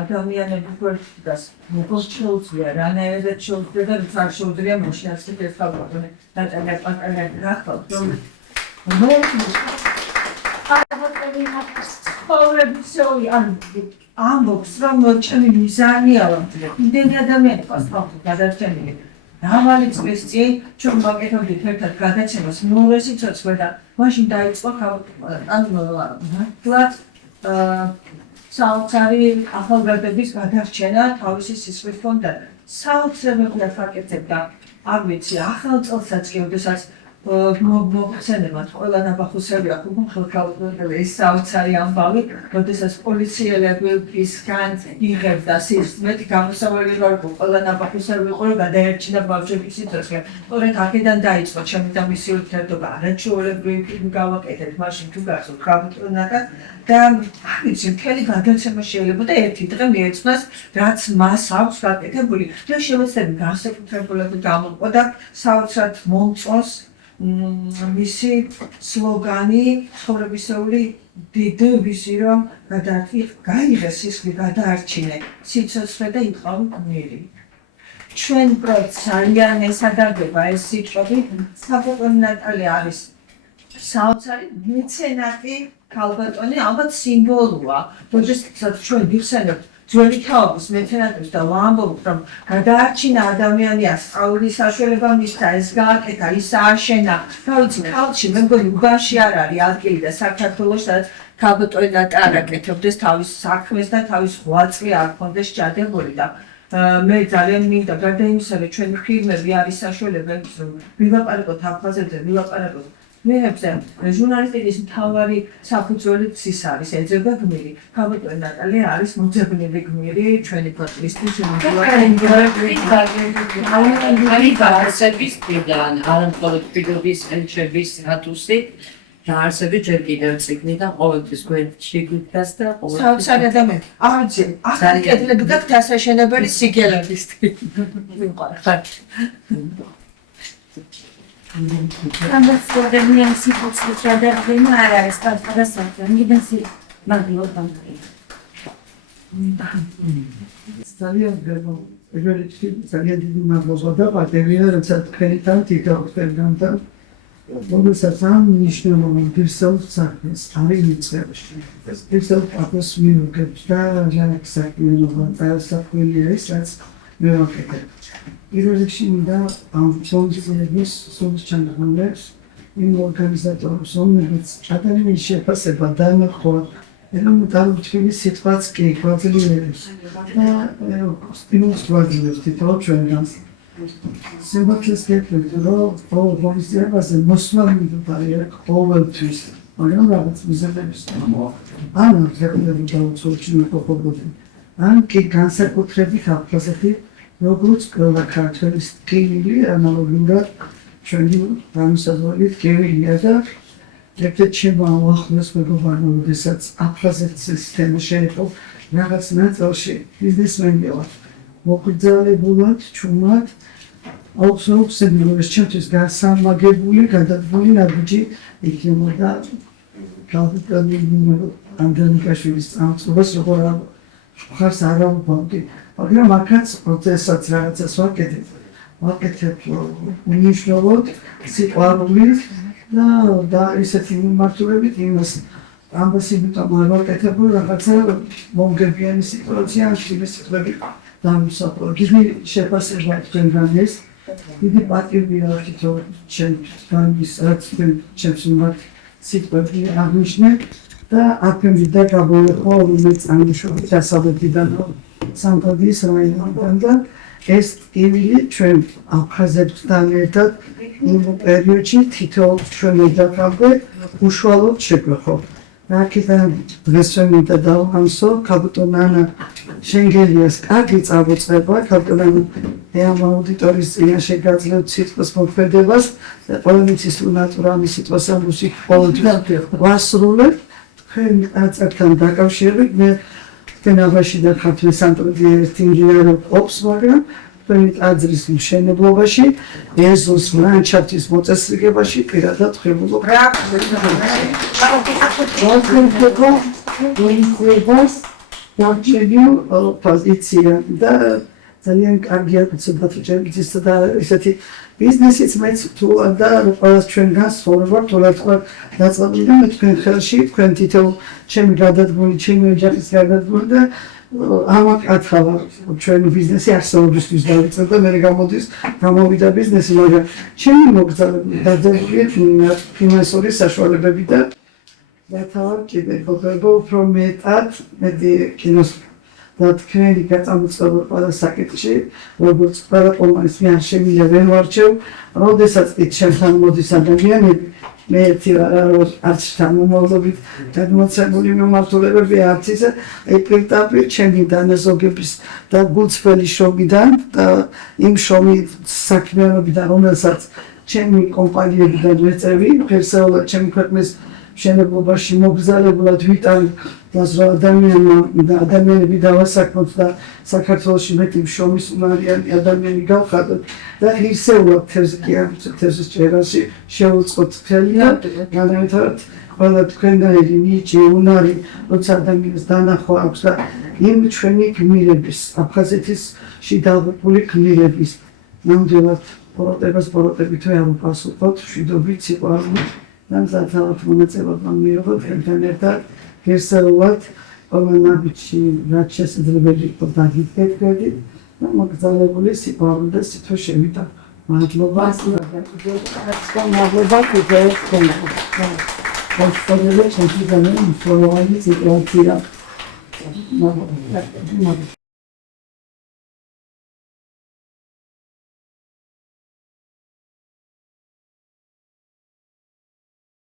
ადამიანები გვერდს როგორც შეუძლია, რანაირად შეუძლია და რაც არ შეუძლია, მაშინ ასე ერთავდნენ. და ნახავთ, რომ ამბობს, რომ ჩემი მიზანია, რომ იმდენი ადამიანი პასპორტი გადარჩენილი. მრავალი წლის წინ ჩვენ ვაკეთებდით ერთად გადაცემას მეორე სიცოცხლე და მაშინ დაიწყო მართლაც საოცარი ახალგაზრდების გადარჩენა თავისი სისხლის ფონდად. საოცრებია ვაკეთებდა, არ ვიცი, ახალ წელსაც კი, როდესაც მოხსენებათ ყველა ნაბახუსები ახლა ხელქალოდები ეს საოცარი ამბავი, როდესაც პოლიციელები ისგან იღებდა სისხლით გამოსავალი რომ ყველა ნაბახუსები იყო რომ გადაერჩინა ბავშვების სიცოცხლე. სწორედ აქედან დაიწყო ჩემი და მისი ურთიერთობა. არაჩვეულებრივი გავაკეთეთ მაშინ თუ გახსოვთ ხაბუტრონაკა და ვიცი მთელი გადაცემა შეიძლება და ერთი დღე მიეწნას რაც მას აქვს გაკეთებული და შემეცდები განსაკუთრებულები გამოყო და საოცრად მომწონს მისი სლოგანი ცხოვრებისეული დიდებისი რომ გაიღეს სისხლი გადაარჩინე სიცოცხლე და იყავი გმირი. ჩვენ პროექტს ძალიან ესადაგება ეს სიტყვები საბატონო ნატალია არის საოცარი მეცენატი ქალბატონი ალბათ სიმბოლოა როდესაც ჩვენ ვიხსენებთ ძველი თაობის მეცენატებს და ვამბობთ რომ გადაარჩინა ადამიანია სწავლის საშუალება მისცა ეს გააკეთა ის ააშენა რა ვიცი ქალში მე მგონი უბანში არ არის ადგილი და საქართველოს სადაც ქალბატონი ნატალია აკეთებდეს თავის საქმეს და თავის 8 წელი არ ქონდეს ჯადებული და მე ძალიან მინდა გარდა იმისა რომ ჩვენი ფილმები არის საშუალება იმის რომ ვილაპარაკოთ აფხაზებზე ვილაპარაკოთ მეებზე ჟურნალისტიკის მთავარი საფუძველიც ის არის ეძება გმირი. ქალბატონი ნატალია არის მოძებნილი გმირი ჩვენი პოდკასტის არამხოლოდ ფილმების ელჩების სტატუსი დაარსებით ჯერ კიდევ წიგნი და ყოველთვის გვერდში გვიდგას და საოცარი ადამიანი. არჩი, ახალი კედლები გაქვთ ასაშენებელი სიგელადისტი. მიყვარხართ. Ambassador სიცოცხლის გადარჩენა არ არის პასპორტი, მიდენსი მაგლობა. ძალიან დიდი მადლობა და პატევია როცა თქვენთან თითოეულთან და რომელსაც ამ მნიშვნელოვან ფირსავს საქმეს არის მიწევში. ეს ფირსავს აპოს მიუღებს და რაღაც საქმიანობა და საქმეა ის რაც მეუღებთ. Პირველში მინდა ამ შემოწმების სულ ჩანახმებს იმ ორგანიზატორებს, რომლებიც ადამიანის შეფასება დანახვა, რომ დავუჩვენი სიტყვაც კი გვაძლიერებს და სტიმულს გვაძლიერებს თითოეულ ჩვენგანს. სიმბოლოს გეკეთებთ, რომ პოლიციაზე მოსვლა მინდოდაა ყოველთვის, მაგრამ რაღაც მიზეზების გამო ან ზეგნები დაუწოვჩინო ყოველდღე. ან კი განსაკუთრებით აფხაზეთი როგორც ყველა ქართველის ტკივილი ანალოგიურად ჩვენი განსაზღვრებით ტკივილია და ერთ-ერთი შემოახლოს მეგობარი როდესაც აფხაზეთის თემა შეეყო რაღაც ნაწილში ბიზნესმენი ვარ მოგრძალებულად ჩუმად აუცილებლად სერიოზულად ჩემთვის გასამაგებული გადადგმული ნაბიჯი იქნებოდა კალკუტატორი ანდრონიკაშვილის ამწობას როგორ ხარს არავბავდი მაგრამ აქაც პროცესსაც რაღაცას ვაკეთებ უნიშნელოდ სიყვარულით და ისეთი მიმართულებით იმას ამას იმიტომ არ ვაკეთებ რაღაცა მომგებიანი სიტუაცია ამ სიტყვები დამსახურე გიზმი შეფასება თქვენგან ეს დიდი პატივია თვითონ ჩემს რაც ჩემს მიმართ სიტყვები აღნიშნე და აქემდე და გამოიყო რომელიც ამუშავებს დასავლეთიდან სამკადის რაიონიდან და ეს ტკივილი ჩვენ აფხაზებთან ერთად იმ პერიოდში თითოეულ ჩვენ ეძახავდა უშუალოდ შეგვეხო. აქედან დღესვე და დავამსო კაპიტანა შენგელიას კარგი წამოწყება კაპიტანა ამ აუდიტორის წინაშე გაძლევთ სიტყვის მოქმედებას და პოლიციის ნატურალი სიტყვას ამუსი ყოველთვის ვასრულებ თქვენ აწერთან დაკავშირებით მე თენავაში და ქართლის სამტრედია ერთი ინჟინერი ყოფს მაგრამ თქვენი ტაძრის მშენებლობაში, ეზოს ლანდშაფტის მოწესრიგებაში პირადად ხებულობ. დარჩენილ პოზიცია და ძალიან კარგია ცოტა ჯერჯერობით და ესეთი ბიზნესიც მეც თუ და ყველას ჩვენგან სწორება თულად თქვა დაწყებული და მე თქვენ ხელში თქვენ თითოეულ ჩემი გადადგმული ჩემი ოჯახის გადადგმული და ამაკათხალა ჩვენი ბიზნესი არსებობისთვის დავიწყე და მე გამოდის გამოვიდა ბიზნესი მაგრამ ჩემი მოგზაურობა დაძაბულია ფინანსური საშუალებები და თავად კიდე გოგო უფრო მეტად მეტი კინოს და თქვენი გაწამოწყება ყველა საკითხში, როგორც ყველა კომპანიის მე არ შემიძლია ვერ ვარჩევ, როდესაც კი ჩემთან მოდის ადამიანები, მე ერთი არც თანამოყოლებით გადმოცემული მიმართულებები არც ისე პირდაპირ ჩემი დანაზოგების და გულწრფელი შრომიდან და იმ შრომით საქმიანობიდან, რომელსაც ჩემი კომპანიებიდან ვეწევი, ღირსეულად ჩემი ქვეყნის მშენებლობაში მოგზაურობად ვიტან და ადამიანები დავასაქმოთ და საქართველოში მეტი შრომის უნარიანი ადამიანი გავხადოთ და ღირსეულად თევზის ჭერაში შევუწყოთ ხელი და განავითაროთ ყველა თქვენგანელი ნიჭი, უნარი, როცა ადამიანს დანახვა აქვს და იმ ჩვენი გმირების, აფხაზეთისში დაღუპული გმირების ნამდვილად ბოროტებით ვერ უპასუხოთ, მშვიდობით, სიყვარულით და მზადად მონაწილეობა მიიღოთ თქვენთან ერთად ღირსეულად ყველა ნაბიჯში რაც შესაძლებელი იყო დაგიდგეთ გვერდით და მოგზაურებული სიყვარული და სითბო შევიდა. მადლობა. მადლობა კიდევ ერთხელ. მოსწავლეებს შემდგომი მსვლელობანი სიტუაცია. მადლობა.